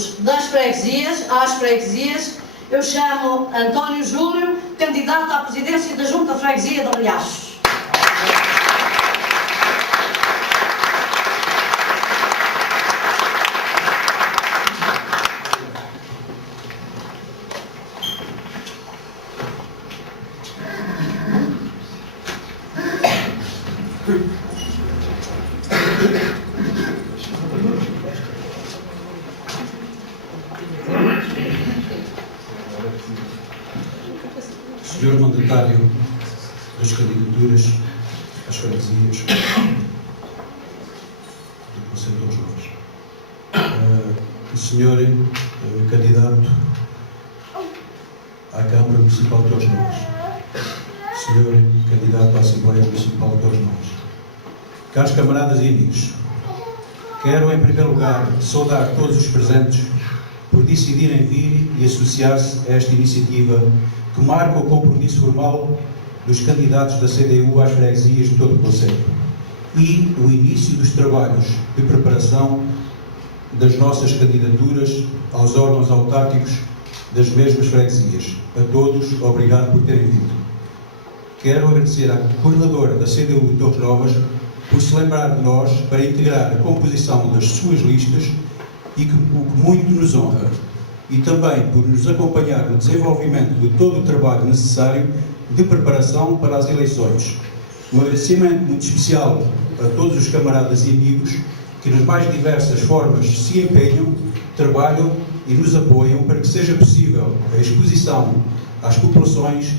amigos das freguesias, às freguesias, eu chamo António Júlio, candidato à presidência da Junta de Freguesia de Riachos. Senhor Mandatário das candidaturas às freguesias do Conselho de Torres Novas, Senhor candidato à Câmara Municipal de Torres Novas, Senhor candidato à Assembleia Municipal de Torres Novas, caros camaradas e amigos, quero em primeiro lugar saudar todos os presentes por decidirem vir e associar-se a esta iniciativa que marca o compromisso formal dos candidatos da CDU às freguesias de todo o Conselho e o início dos trabalhos de preparação das nossas candidaturas aos órgãos autárquicos das mesmas freguesias. A todos, obrigado por terem vindo. Quero agradecer à coordenadora da CDU de Torres Novas por se lembrar de nós para integrar a composição das suas listas e o que muito nos honra, e também por nos acompanhar no desenvolvimento de todo o trabalho necessário de preparação para as eleições. Um agradecimento muito especial a todos os camaradas e amigos que nas mais diversas formas se empenham, trabalham e nos apoiam para que seja possível a exposição às populações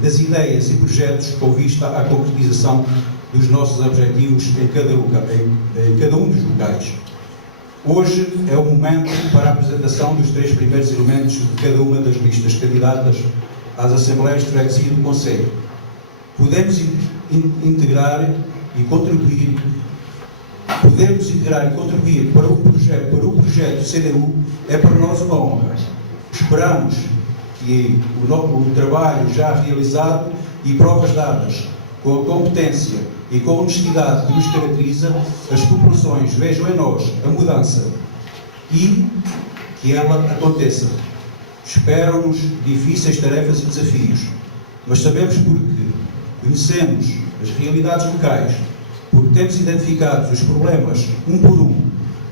das ideias e projetos com vista à concretização dos nossos objetivos em cada um dos locais. Hoje é o momento para a apresentação dos 3 primeiros elementos de cada uma das listas candidatas às Assembleias de Freguesia do Conselho. Podemos integrar e contribuir para o projeto CDU é para nós uma honra. Esperamos que o trabalho já realizado e provas dadas, com a competência e com a honestidade que nos caracteriza, as populações vejam em nós a mudança e que ela aconteça. Esperam-nos difíceis tarefas e desafios, mas sabemos porque conhecemos as realidades locais, porque temos identificado os problemas um por um,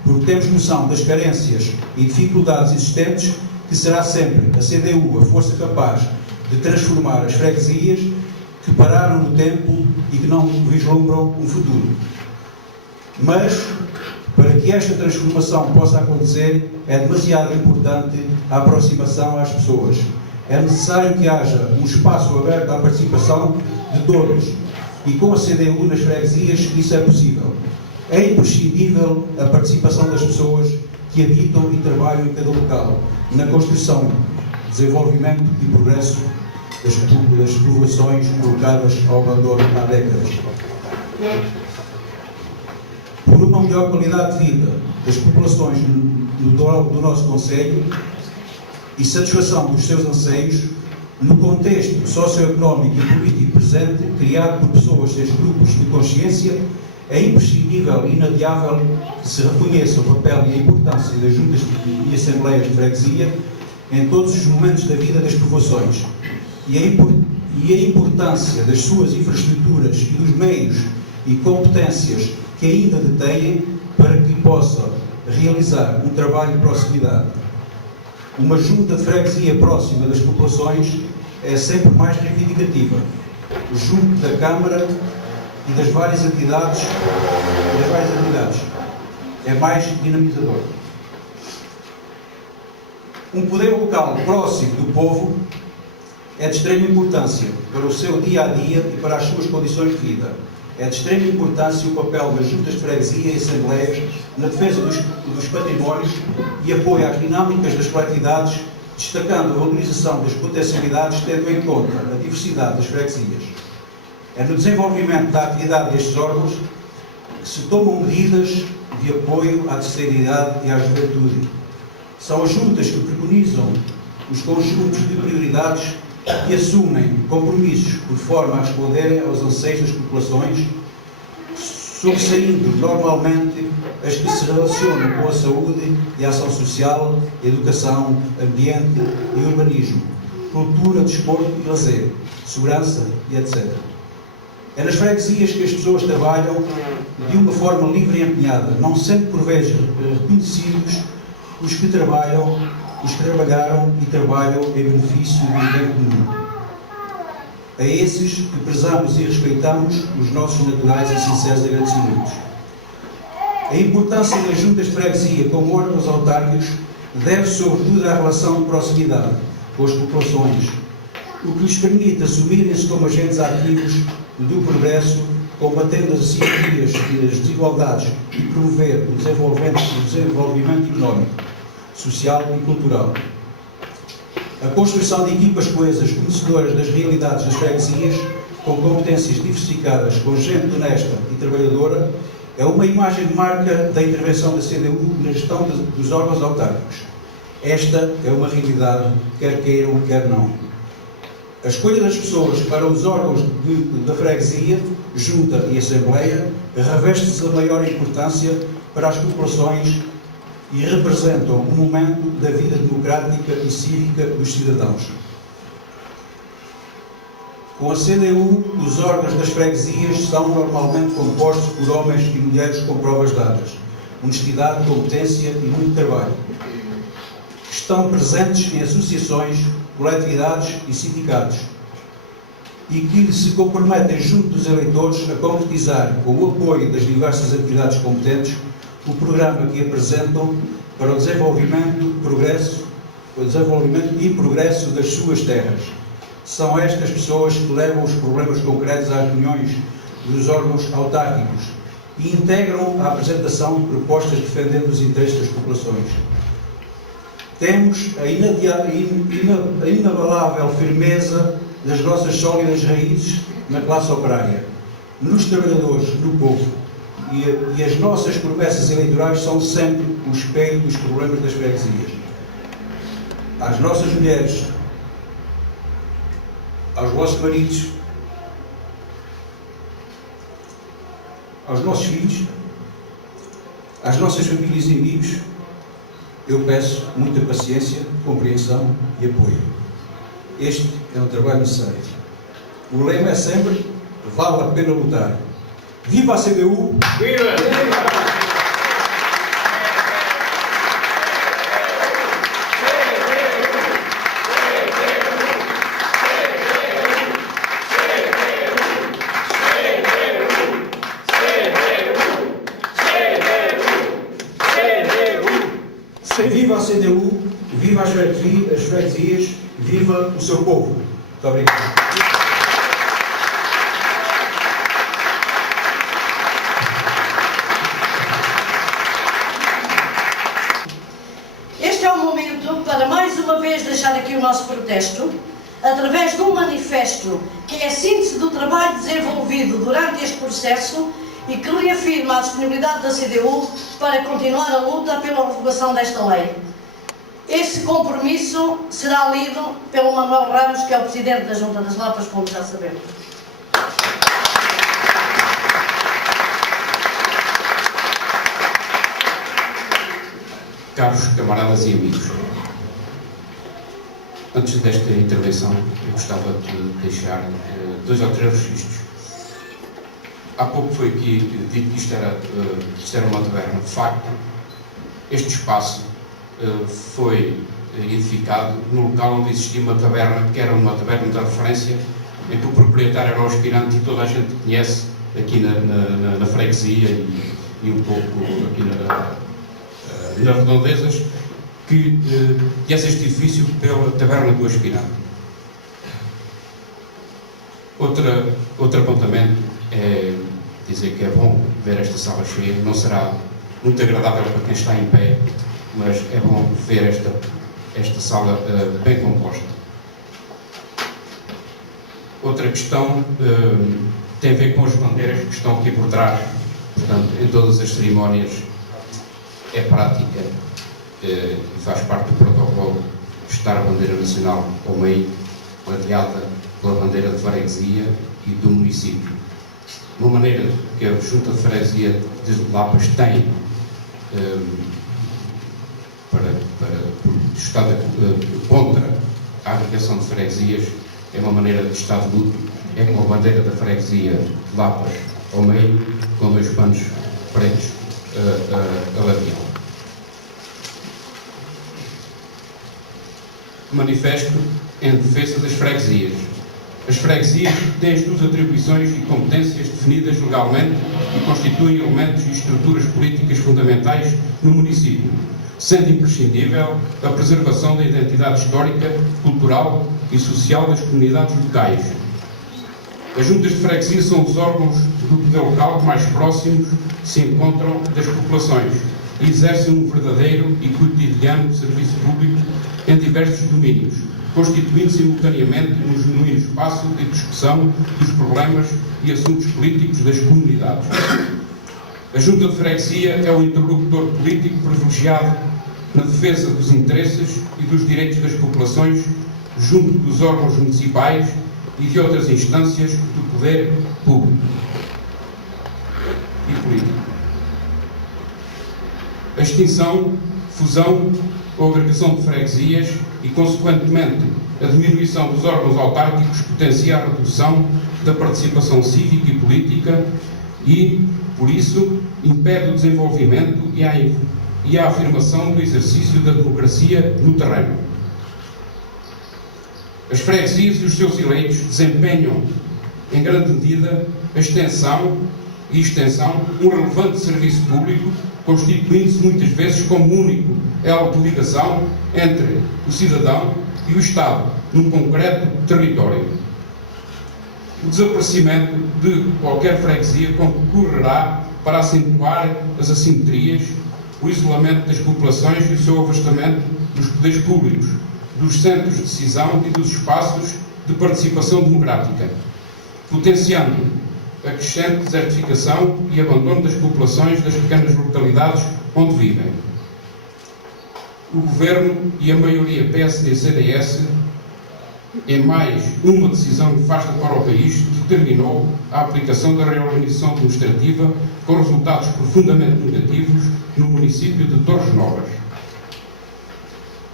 porque temos noção das carências e dificuldades existentes, que será sempre a CDU a força capaz de transformar as freguesias que pararam no tempo e que não vislumbram um futuro. Mas, para que esta transformação possa acontecer, é demasiado importante a aproximação às pessoas. É necessário que haja um espaço aberto à participação de todos, e com a CDU nas freguesias isso é possível. É imprescindível a participação das pessoas que habitam e trabalham em cada local, na construção, desenvolvimento e progresso das populações colocadas ao abandono há décadas. Por uma melhor qualidade de vida das populações do nosso Conselho e satisfação dos seus anseios, no contexto socioeconómico e político presente, criado por pessoas destes grupos de consciência, é imprescindível e inadiável que se reconheça o papel e a importância das juntas e assembleias de freguesia em todos os momentos da vida das populações e a importância das suas infraestruturas e dos meios e competências que ainda detêm para que possa realizar um trabalho de proximidade. Uma junta de freguesia próxima das populações é sempre mais reivindicativa, junto da Câmara e das várias entidades, é mais dinamizador. Um poder local próximo do povo é de extrema importância para o seu dia-a-dia e para as suas condições de vida. É de extrema importância o papel das juntas de freguesia e assembleias na defesa dos patrimónios e apoio às dinâmicas das coletividades, destacando a valorização das potencialidades, tendo em conta a diversidade das freguesias. É no desenvolvimento da atividade destes órgãos que se tomam medidas de apoio à terceira idade e à juventude. São as juntas que preconizam os conjuntos de prioridades que assumem compromissos por forma a responderem aos anseios das populações, sobressaindo normalmente as que se relacionam com a saúde e a ação social, educação, ambiente e urbanismo, cultura, desporto e lazer, segurança e etc. É nas freguesias que as pessoas trabalham de uma forma livre e empenhada, não sendo por vezes reconhecidos os que trabalharam e trabalham em benefício do bem comum. A esses que prezamos e respeitamos os nossos naturais e sinceros agradecimentos. A importância das juntas de freguesia como órgãos autárquicos deve-se sobretudo à relação de proximidade com as populações, o que lhes permite assumirem-se como agentes ativos do progresso, combatendo as assimetrias e as desigualdades e promover o desenvolvimento económico, social e cultural. A construção de equipas coesas, conhecedoras das realidades das freguesias, com competências diversificadas, com gente honesta e trabalhadora, é uma imagem de marca da intervenção da CDU na gestão dos órgãos autárquicos. Esta é uma realidade, quer queiram, quer não. A escolha das pessoas para os órgãos da freguesia, junta e assembleia, reveste-se da maior importância para as populações e representam um momento da vida democrática e cívica dos cidadãos. Com a CDU, os órgãos das freguesias são normalmente compostos por homens e mulheres com provas dadas, honestidade, competência e muito trabalho. Estão presentes em associações, coletividades e sindicatos e que se comprometem junto dos eleitores a concretizar, com o apoio das diversas entidades competentes, o programa que apresentam para o desenvolvimento e progresso das suas terras. São estas pessoas que levam os problemas concretos às reuniões dos órgãos autárquicos e integram a apresentação de propostas defendendo os interesses das populações. Temos a inabalável firmeza das nossas sólidas raízes na classe operária, nos trabalhadores, no povo, e as nossas promessas eleitorais são sempre o espelho dos problemas das freguesias. Às nossas mulheres, aos vossos maridos, aos nossos filhos, às nossas famílias e amigos, eu peço muita paciência, compreensão e apoio. Este é um trabalho necessário. O lema é sempre: vale a pena lutar. Viva a CDU! Viva! Viva a CDU, viva as freguesias, viva o seu povo. Muito obrigado. Este é o momento para mais uma vez deixar aqui o nosso protesto, através de um manifesto que é a síntese do trabalho desenvolvido durante este processo e que reafirma a disponibilidade da CDU para continuar a luta pela revogação desta lei. Esse compromisso será lido pelo Manuel Ramos, que é o Presidente da Junta das Lapas, como já sabemos. Caros camaradas e amigos, antes desta intervenção eu gostava de deixar 2 ou 3 registros. Há pouco foi aqui dito que isto era uma taberna. De facto, este espaço foi edificado no local onde existia uma taberna, que era uma taberna de referência, em que o proprietário era o aspirante e toda a gente conhece aqui na freguesia e um pouco aqui nas redondezas, que conhece este edifício pela taberna do aspirante. Outro apontamento é dizer que é bom ver esta sala cheia. Não será muito agradável para quem está em pé, mas é bom ver esta sala bem composta. Outra questão tem a ver com as bandeiras que estão aqui por trás. Portanto, em todas as cerimónias é prática e faz parte do protocolo estar a bandeira nacional ao meio, ladeada pela bandeira de freguesia e do município. uma maneira que a Junta de Freguesia de Lapas tem para estar contra a agregação de freguesias, é uma maneira de Estado de luto, é com a bandeira da freguesia de Lapas ao meio, com 2 panos pretos a lateral. Manifesto em defesa das freguesias. As freguesias têm as suas atribuições e competências definidas legalmente e constituem elementos e estruturas políticas fundamentais no município, sendo imprescindível a preservação da identidade histórica, cultural e social das comunidades locais. As juntas de freguesia são os órgãos do poder local que mais próximos se encontram das populações e exercem um verdadeiro e cotidiano serviço público em diversos domínios, constituindo simultaneamente um genuíno espaço de discussão dos problemas e assuntos políticos das comunidades. A Junta de Freguesia é o interlocutor político privilegiado na defesa dos interesses e dos direitos das populações junto dos órgãos municipais e de outras instâncias do poder público e político. A extinção, fusão ou agregação de freguesias e, consequentemente, a diminuição dos órgãos autárquicos potencia a redução da participação cívica e política e, por isso, impede o desenvolvimento e a afirmação do exercício da democracia no terreno. As freguesias e os seus eleitos desempenham, em grande medida, a extensão um relevante serviço público, constituindo-se muitas vezes como único elo de ligação entre o cidadão e o Estado, num concreto território. O desaparecimento de qualquer freguesia concorrerá para acentuar as assimetrias, o isolamento das populações e o seu afastamento dos poderes públicos, dos centros de decisão e dos espaços de participação democrática, potenciando a crescente desertificação e abandono das populações das pequenas localidades onde vivem. O Governo e a maioria PSD-CDS, em mais uma decisão nefasta para o país, determinou a aplicação da reorganização administrativa com resultados profundamente negativos no município de Torres Novas.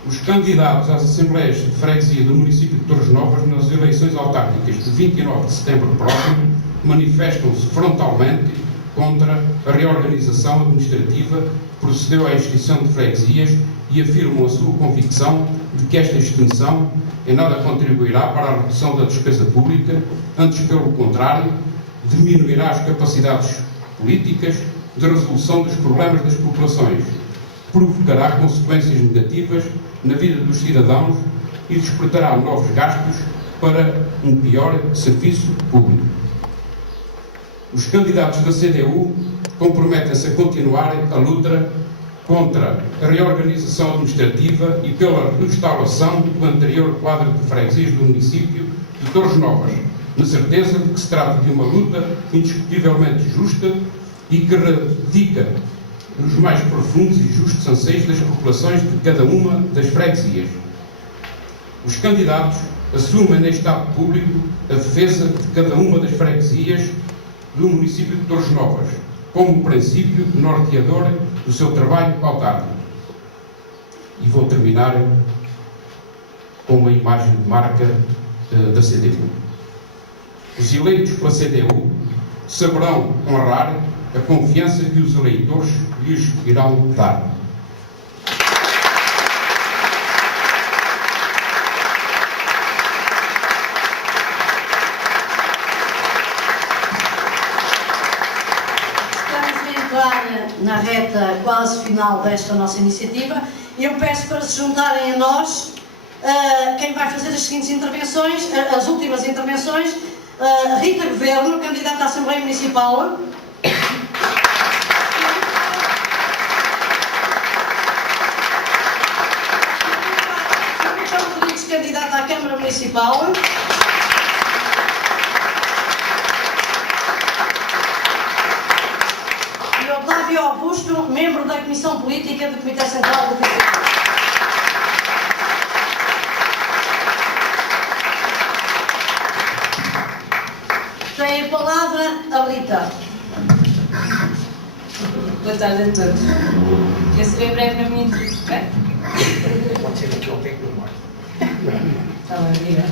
Os candidatos às Assembleias de Freguesia do município de Torres Novas nas eleições autárquicas de 29 de setembro próximo manifestam-se frontalmente contra a reorganização administrativa que procedeu à extinção de freguesias e afirmam a sua convicção de que esta extinção em nada contribuirá para a redução da despesa pública, antes pelo contrário, diminuirá as capacidades políticas de resolução dos problemas das populações, provocará consequências negativas na vida dos cidadãos e despertará novos gastos para um pior serviço público. Os candidatos da CDU comprometem-se a continuar a luta contra a reorganização administrativa e pela restauração do anterior quadro de freguesias do município de Torres Novas, na certeza de que se trata de uma luta indiscutivelmente justa e que radica nos mais profundos e justos anseios das populações de cada uma das freguesias. Os candidatos assumem neste ato público a defesa de cada uma das freguesias do município de Torres Novas, como princípio norteador do seu trabalho autárquico. E vou terminar com uma imagem de marca da CDU. Os eleitos pela CDU saberão honrar a confiança que os eleitores lhes irão dar. Na reta quase final desta nossa iniciativa, eu peço para se juntarem a nós quem vai fazer as seguintes intervenções, as últimas intervenções, Rita Governo, candidata à Assembleia Municipal. João Rodrigues, candidata à Câmara Municipal. Otávio Augusto, membro da Comissão Política do Comitê Central do PCP. Tem a palavra a Rita. Boa tarde a todos. Eu serei breve na minha intervenção. Tá bem, obrigada.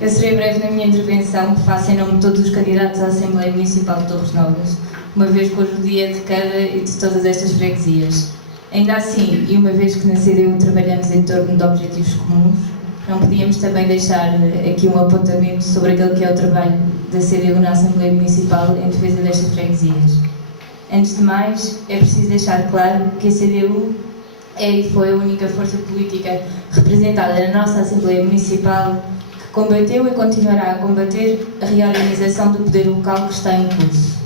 Eu serei breve na minha intervenção, que faço em nome de todos os candidatos à Assembleia Municipal de Torres Novas, uma vez que hoje o dia de cada e de todas estas freguesias. Ainda assim, e uma vez que na CDU trabalhamos em torno de objetivos comuns, não podíamos também deixar aqui um apontamento sobre aquele que é o trabalho da CDU na Assembleia Municipal em defesa destas freguesias. Antes de mais, é preciso deixar claro que a CDU é e foi a única força política representada na nossa Assembleia Municipal que combateu e continuará a combater a reorganização do poder local que está em curso.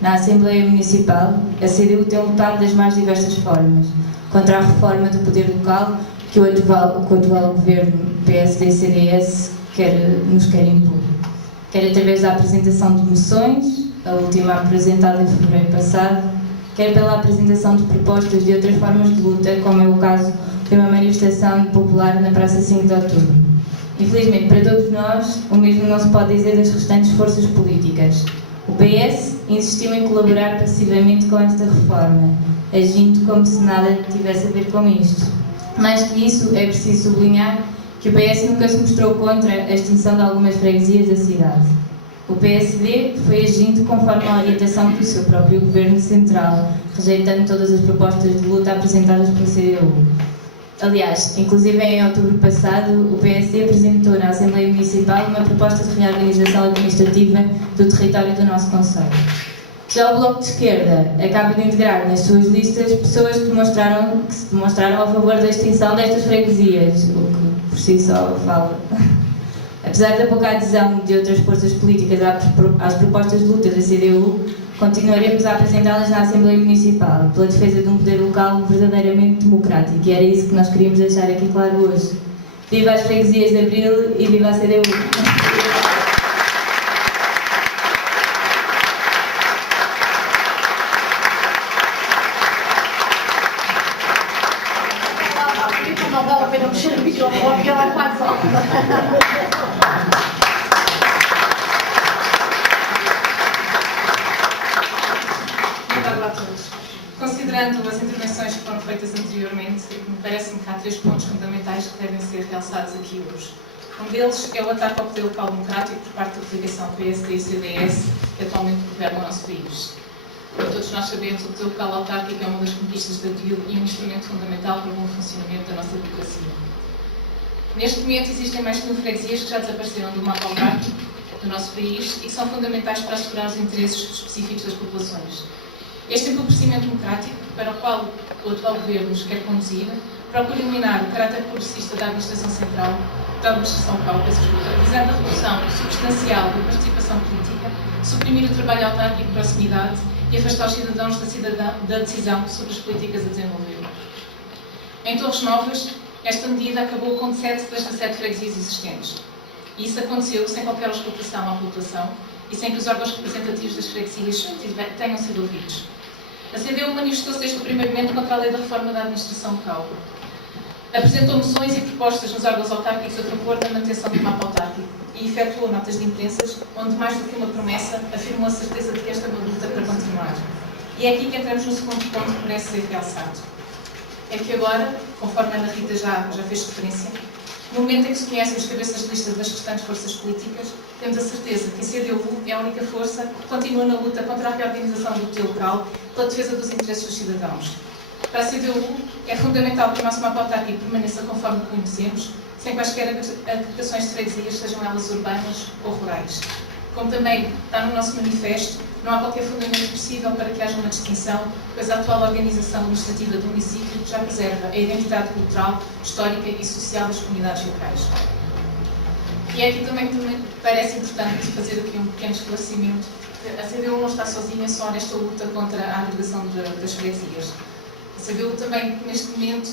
Na Assembleia Municipal, a CDU tem lutado das mais diversas formas contra a reforma do poder local que o atual governo PSD-CDS nos quer impor. Quer através da apresentação de moções, a última apresentada em fevereiro passado, quer pela apresentação de propostas de outras formas de luta, como é o caso de uma manifestação popular na Praça 5 de Outubro. Infelizmente, para todos nós, o mesmo não se pode dizer das restantes forças políticas. O PS insistiu em colaborar passivamente com esta reforma, agindo como se nada tivesse a ver com isto. Mais que isso, é preciso sublinhar que o PS nunca se mostrou contra a extinção de algumas freguesias da cidade. O PSD foi agindo conforme a orientação do seu próprio governo central, rejeitando todas as propostas de luta apresentadas pela CDU. Aliás, inclusive em outubro passado, o PSD apresentou na Assembleia Municipal uma proposta de reorganização administrativa do território do nosso concelho. Já o Bloco de Esquerda acaba de integrar nas suas listas pessoas que se demonstraram a favor da extinção destas freguesias, o que por si só fala. Apesar da pouca adesão de outras forças políticas às propostas de luta da CDU, continuaremos a apresentá-las na Assembleia Municipal, pela defesa de um poder local verdadeiramente democrático, e era isso que nós queríamos deixar aqui claro hoje. Viva as freguesias de Abril e viva a CDU! Não vale a pena mexer no microfone, porque ela quase volta. Considerando as intervenções que foram feitas anteriormente, parece-me que há 3 pontos fundamentais que devem ser realçados aqui hoje. Um deles é o ataque ao poder local democrático por parte da coligação PSD e CDS, que atualmente governa o nosso país. Como todos nós sabemos, o poder local autárquico é uma das conquistas da DIL e um instrumento fundamental para o bom funcionamento da nossa democracia. Neste momento existem mais de 1000 freguesias que já desapareceram do mapa autárquico do nosso país e que são fundamentais para assegurar os interesses específicos das populações. Este empobrecimento democrático, para o qual o atual governo nos quer conduzir, procura eliminar o caráter progressista da administração central, da administração local, visando a redução substancial da participação política, suprimir o trabalho autárquico de proximidade e afastar os cidadãos da decisão sobre as políticas a desenvolver. Em Torres Novas, esta medida acabou com 7 das 17 freguesias existentes. E isso aconteceu sem qualquer auscultação à população e sem que os órgãos representativos das freguesias tenham sido ouvidos. A CDU manifestou-se desde o primeiro momento contra a lei da reforma da administração local. Apresentou moções e propostas nos órgãos autárquicos a favor da manutenção do mapa autárquico e efetuou notas de imprensa onde, mais do que uma promessa, afirmou a certeza de que esta é uma luta para continuar. E é aqui que entramos no segundo ponto que merece ser realçado. É que agora, conforme a Ana Rita já fez referência, no momento em que se conhecem os cabeças de lista das restantes forças políticas, temos a certeza que a CDU é a única força que continua na luta contra a reorganização do poder local pela defesa dos interesses dos cidadãos. Para a CDU, é fundamental que o nosso mapa autárquico permaneça conforme o conhecemos, sem quaisquer agregações de freguesias, sejam elas urbanas ou rurais. Como também está no nosso manifesto, não há qualquer fundamento possível para que haja uma distinção, pois a atual organização administrativa do município já preserva a identidade cultural, histórica e social das comunidades locais. E é aqui também que me parece importante fazer aqui um pequeno esclarecimento. A CDU não está sozinha só nesta luta contra a agregação das freguesias. A CDU também, neste momento,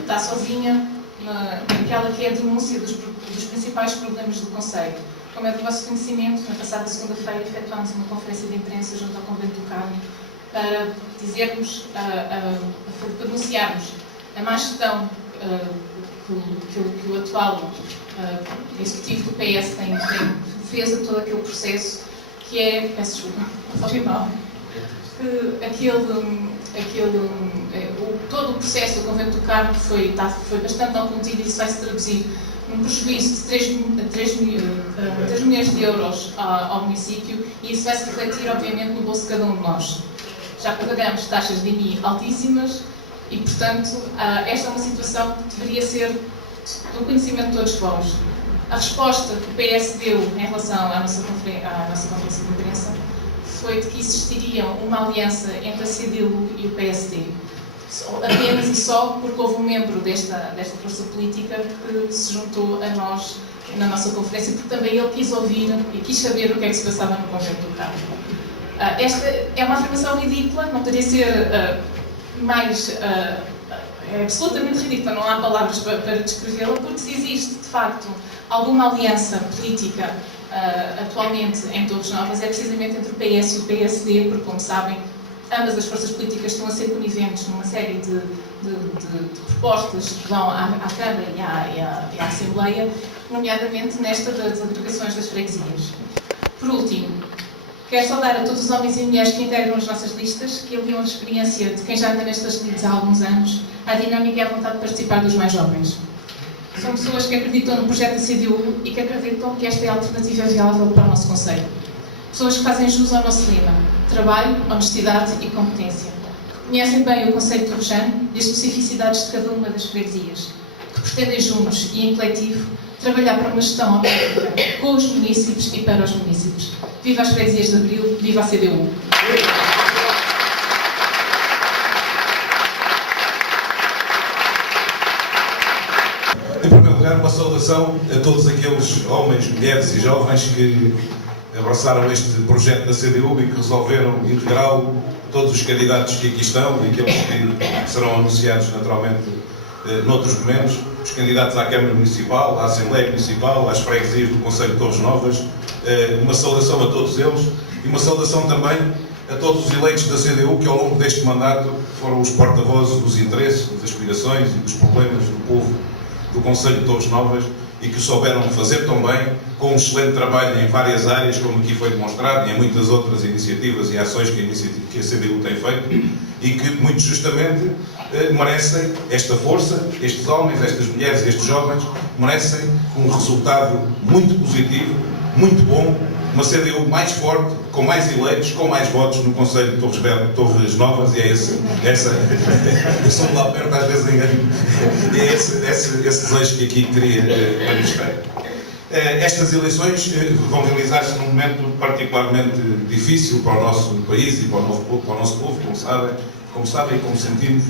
está sozinha naquela que é a denúncia dos principais problemas do Conselho. Como é do vosso conhecimento, na passada segunda-feira efetuámos uma conferência de imprensa junto ao Convento do Carmo para dizermos, para denunciarmos a má gestão que o atual executivo do PS fez a todo aquele processo que é, peço desculpa, só vi mal, que todo o processo do Convento do Carmo foi bastante mal contido e isso vai se traduzir num prejuízo de 3 milhões de euros ao município e isso vai se refletir, obviamente, no bolso de cada um de nós. Já pagamos taxas de IMI altíssimas e, portanto, esta é uma situação que deveria ser do conhecimento de todos vós. A resposta que o PS deu em relação à nossa conferência de imprensa foi de que existiria uma aliança entre a CDU e o PSD. Apenas e só porque houve um membro desta força política que se juntou a nós na nossa conferência, porque também ele quis ouvir e quis saber o que é que se passava no Convento do Carmo. Esta é uma afirmação ridícula, não poderia ser é absolutamente ridícula, não há palavras para descrevê-la, porque se existe, de facto, alguma aliança política atualmente em Torres Novas, é precisamente entre o PS e o PSD, porque, como sabem, ambas as forças políticas estão a ser coniventes numa série de propostas que vão à Câmara e à Assembleia, nomeadamente nesta das agregações das freguesias. Por último, quero saudar a todos os homens e mulheres que integram as nossas listas, que aliam a experiência de quem já anda nestas listas há alguns anos, à dinâmica e à vontade de participar dos mais jovens. São pessoas que acreditam no projeto da CDU e que acreditam que esta é a alternativa viável para o nosso concelho. Pessoas que fazem jus ao nosso lema: trabalho, honestidade e competência. Conhecem bem o conceito torrejano e as especificidades de cada uma das freguesias, que pretendem juntos e em coletivo trabalhar para uma gestão autêntica com os munícipes e para os munícipes. Viva as freguesias de Abril, viva a CDU! Em primeiro lugar, uma saudação a todos aqueles homens, mulheres e jovens que abraçaram este projeto da CDU e que resolveram integrá-lo, todos os candidatos que aqui estão e aqueles que serão anunciados naturalmente noutros momentos, os candidatos à Câmara Municipal, à Assembleia Municipal, às freguesias do Concelho de Torres Novas. Uma saudação a todos eles e uma saudação também a todos os eleitos da CDU que ao longo deste mandato foram os porta-vozes dos interesses, das aspirações e dos problemas do povo do Concelho de Torres Novas e que o souberam fazer tão bem, com um excelente trabalho em várias áreas, como aqui foi demonstrado, e em muitas outras iniciativas e ações que a CDU tem feito, e que, muito justamente, merecem esta força, estes homens, estas mulheres e estes jovens, merecem um resultado muito positivo, muito bom, uma CDU mais forte, com mais eleitos, com mais votos no Concelho de Torres Novas, e é essa eu sou de lá perto, às vezes engano, e é esse desejo que aqui queria manifestar. Estas eleições vão realizar-se num momento particularmente difícil para o nosso país e para o nosso povo, como sabem e como sentimos.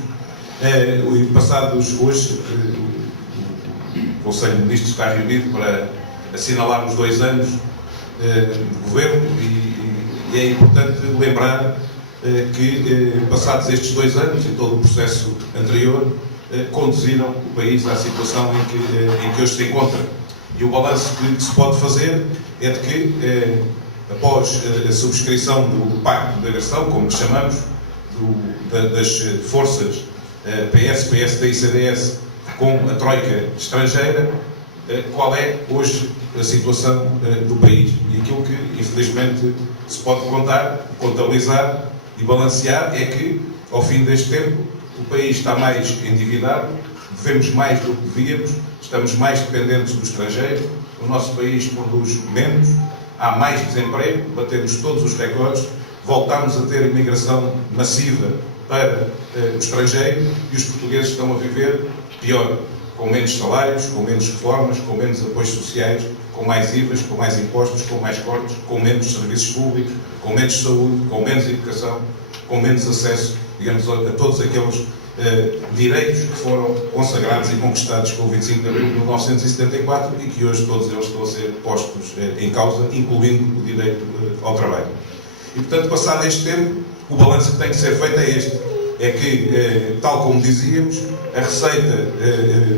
Passados hoje, o Conselho de Ministros está reunido para assinalar os 2 anos de governo e é importante lembrar que, passados estes 2 anos e todo o processo anterior, conduziram o país à situação em que hoje se encontra. E o balanço que se pode fazer é de que, após a subscrição do Pacto de Agressão, como chamamos, das forças PS, PSD e CDS com a troika estrangeira, qual é hoje a situação do país. E aquilo que, infelizmente, se pode contabilizar e balancear é que, ao fim deste tempo, o país está mais endividado, devemos mais do que devíamos, estamos mais dependentes do estrangeiro, o nosso país produz menos, há mais desemprego, batemos todos os recordes, voltamos a ter imigração massiva para o estrangeiro e os portugueses estão a viver pior, com menos salários, com menos reformas, com menos apoios sociais, com mais IVAs, com mais impostos, com mais cortes, com menos serviços públicos, com menos saúde, com menos educação, com menos acesso, digamos, a todos aqueles direitos que foram consagrados e conquistados com o 25 de abril de 1974 e que hoje todos eles estão a ser postos em causa, incluindo o direito ao trabalho. E, portanto, passado este tempo, o balanço que tem que ser feito é este. É que, tal como dizíamos, a receita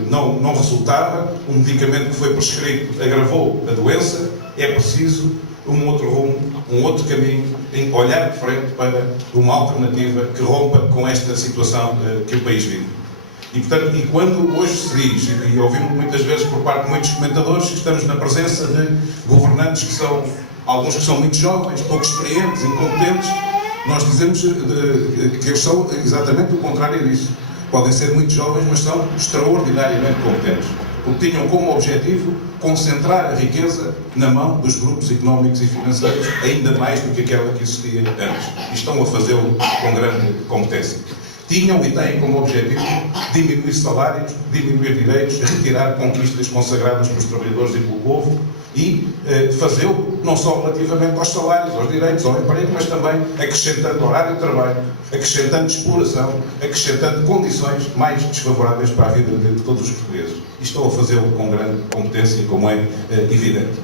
não resultava, o medicamento que foi prescrito agravou a doença, é preciso um outro rumo, um outro caminho, em olhar de frente para uma alternativa que rompa com esta situação que o país vive. E, portanto, e quando hoje se diz, e ouvimos muitas vezes por parte de muitos comentadores, que estamos na presença de governantes que são alguns que são muito jovens, pouco experientes, incompetentes. Nós dizemos que eles são exatamente o contrário disso. Podem ser muito jovens, mas são extraordinariamente competentes. Porque tinham como objetivo concentrar a riqueza na mão dos grupos económicos e financeiros, ainda mais do que aquela que existia antes. E estão a fazê-lo com grande competência. Tinham e têm como objetivo diminuir salários, diminuir direitos, retirar conquistas consagradas pelos trabalhadores e pelo povo e fazê-lo não só relativamente aos salários, aos direitos, ao emprego, mas também acrescentando horário de trabalho, acrescentando exploração, acrescentando condições mais desfavoráveis para a vida de todos os portugueses. E estão a fazê-lo com grande competência, como é evidente.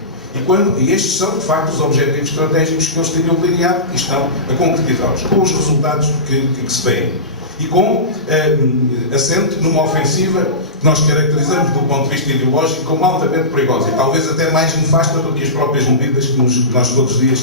E estes são, de facto, os objetivos estratégicos que eles tinham delineado e estão a concretizá-los, com os resultados que se veem. E com assente numa ofensiva que nós caracterizamos do ponto de vista ideológico como altamente perigosa e talvez até mais nefasta do que as próprias medidas que nós todos os dias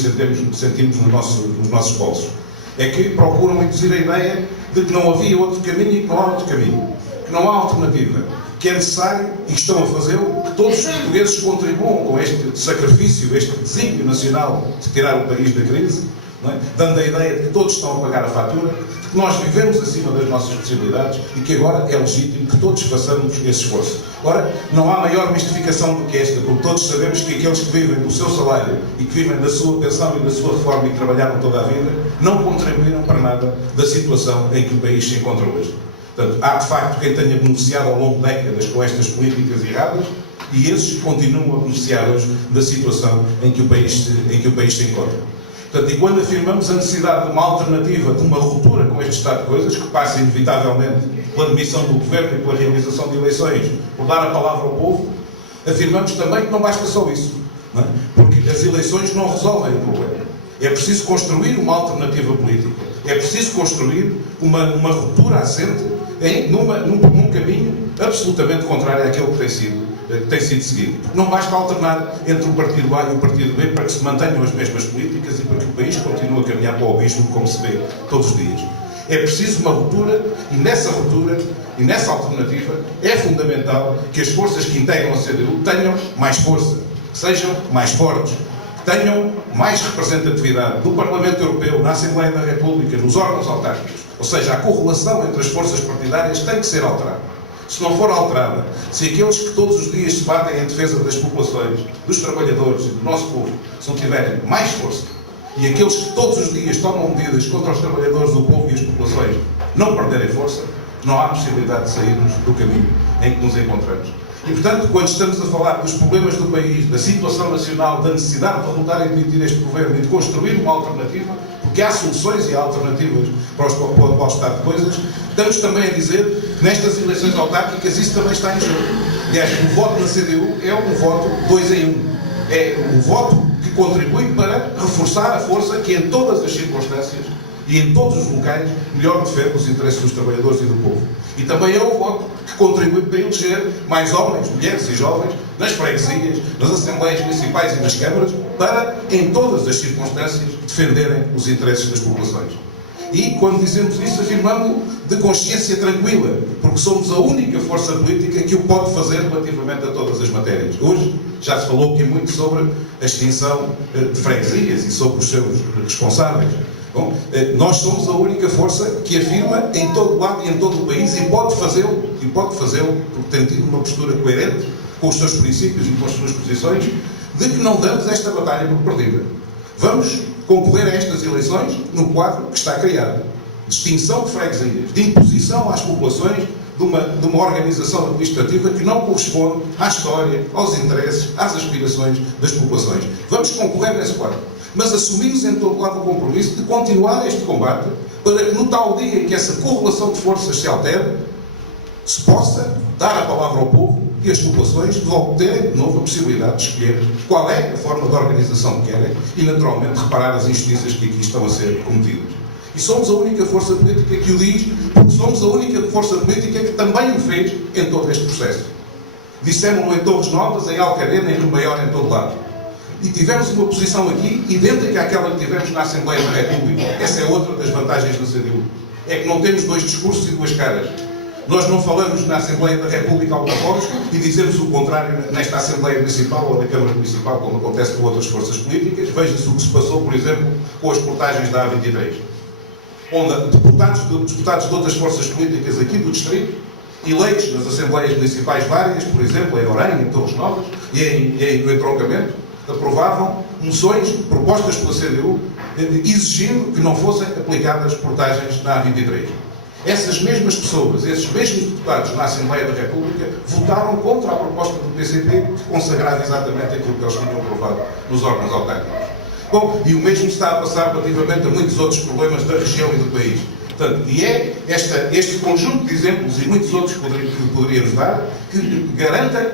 sentimos nos nossos bolsos. É que procuram induzir a ideia de que não havia outro caminho e que não há outro caminho, que não há alternativa, que é necessário, e estão a fazê-lo, que todos os portugueses contribuam com este sacrifício, este desígnio nacional de tirar o país da crise, não é? Dando a ideia de que todos estão a pagar a fatura, que nós vivemos acima das nossas possibilidades e que agora é legítimo que todos façamos esse esforço. Ora, não há maior mistificação do que esta, porque todos sabemos que aqueles que vivem do seu salário e que vivem da sua pensão e da sua reforma e que trabalharam toda a vida, não contribuíram para nada da situação em que o país se encontra hoje. Portanto, há de facto quem tenha beneficiado ao longo de décadas com estas políticas erradas e esses continuam a beneficiar hoje da situação em que o país se encontra. Portanto, e quando afirmamos a necessidade de uma alternativa, de uma ruptura com este estado de coisas, que passa inevitavelmente pela demissão do governo e pela realização de eleições, por dar a palavra ao povo, afirmamos também que não basta só isso, não é? Porque as eleições não resolvem o problema. É preciso construir uma alternativa política. É preciso construir uma ruptura assente num caminho absolutamente contrário àquele que tem sido seguido. Porque não basta alternar entre o partido A e o partido B para que se mantenham as mesmas políticas e para que o país continue a caminhar para o abismo, como se vê todos os dias. É preciso uma ruptura e nessa ruptura e nessa alternativa é fundamental que as forças que integram a CDU tenham mais força, que sejam mais fortes, que tenham mais representatividade no Parlamento Europeu, na Assembleia da República, nos órgãos autárquicos. Ou seja, a correlação entre as forças partidárias tem que ser alterada. Se não for alterada, se aqueles que todos os dias se batem em defesa das populações, dos trabalhadores e do nosso povo, se não tiverem mais força, e aqueles que todos os dias tomam medidas contra os trabalhadores do povo e as populações não perderem força, não há possibilidade de sairmos do caminho em que nos encontramos. E, portanto, quando estamos a falar dos problemas do país, da situação nacional, da necessidade de derrotar e demitir este governo e de construir uma alternativa, porque há soluções e há alternativas para o estado de coisas, estamos também a dizer que nestas eleições autárquicas isso também está em jogo. Aliás, o voto na CDU é um voto 2 em 1. É um voto que contribui para reforçar a força que em todas as circunstâncias e em todos os locais melhor defende os interesses dos trabalhadores e do povo. E também é um voto que contribui para eleger mais homens, mulheres e jovens nas freguesias, nas assembleias municipais e nas câmaras, para, em todas as circunstâncias, defenderem os interesses das populações. E, quando dizemos isso, afirmamos de consciência tranquila, porque somos a única força política que o pode fazer relativamente a todas as matérias. Hoje já se falou aqui muito sobre a extinção de freguesias e sobre os seus responsáveis. Bom, nós somos a única força que afirma em todo lado e em todo o país e pode fazê-lo porque tem tido uma postura coerente com os seus princípios e com as suas posições, de que não damos esta batalha por perdida. Vamos concorrer a estas eleições no quadro que está criado. De extinção de freguesias, de imposição às populações de uma organização administrativa que não corresponde à história, aos interesses, às aspirações das populações. Vamos concorrer nesse quadro. Mas assumimos em todo lado o compromisso de continuar este combate para que no tal dia em que essa correlação de forças se altere, se possa dar a palavra ao povo e as populações terem de novo a possibilidade de escolher qual é a forma de organização que querem e, naturalmente, reparar as injustiças que aqui estão a ser cometidas. E somos a única força política que o diz, porque somos a única força política que também o fez em todo este processo. Dissemos-lo em Torres Novas, em Alcarena, em Rio Maior, em todo lado. E tivemos uma posição aqui idêntica àquela que tivemos na Assembleia da República. Essa é outra das vantagens da CDU. É que não temos dois discursos e duas caras. Nós não falamos na Assembleia da República algo e dizemos o contrário nesta Assembleia Municipal ou na Câmara Municipal, como acontece com outras forças políticas. Veja-se o que se passou, por exemplo, com as portagens da A23, onde deputados de outras forças políticas aqui do Distrito, eleitos nas Assembleias Municipais várias, por exemplo, em Orem, em Torres Novas e no entroncamento, aprovavam moções propostas pela CDU exigindo que não fossem aplicadas portagens na A23. Essas mesmas pessoas, esses mesmos deputados na Assembleia da República votaram contra a proposta do PCP que consagrava exatamente aquilo que eles tinham aprovado nos órgãos autárquicos. Bom, e o mesmo está a passar relativamente a muitos outros problemas da região e do país. Portanto, e é este conjunto de exemplos e muitos outros que poderíamos dar que garantem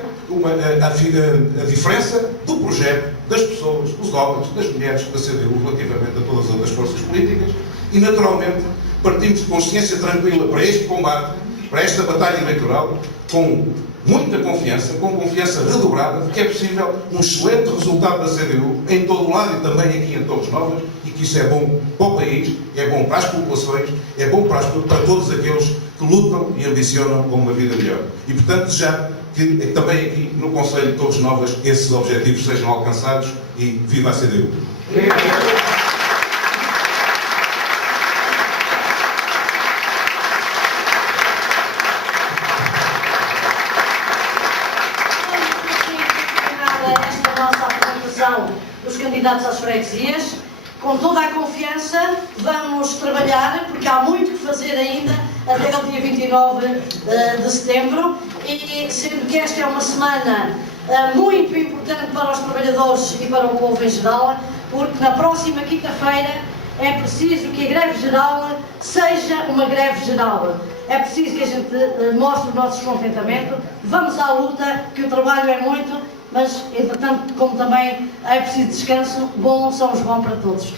a diferença do projeto, das pessoas, dos homens, das mulheres da CDU relativamente a todas as outras forças políticas e, naturalmente, partimos de consciência tranquila para este combate, para esta batalha eleitoral, com muita confiança, com confiança redobrada de que é possível um excelente resultado da CDU em todo o lado e também aqui em Torres Novas, e que isso é bom para o país, é bom para as populações, é bom para todos aqueles que lutam e ambicionam com uma vida melhor. E, portanto, já que também aqui no Conselho de Torres Novas esses objetivos sejam alcançados e viva a CDU! Esta nossa apresentação dos candidatos às freguesias. Com toda a confiança, vamos trabalhar, porque há muito que fazer ainda até o dia 29 de setembro, e sendo que esta é uma semana muito importante para os trabalhadores e para o povo em geral, porque na próxima quinta-feira é preciso que a greve geral seja uma greve geral. É preciso que a gente mostre o nosso descontentamento, vamos à luta, que o trabalho é muito, mas, entretanto, como também é preciso descanso, bom São João para todos.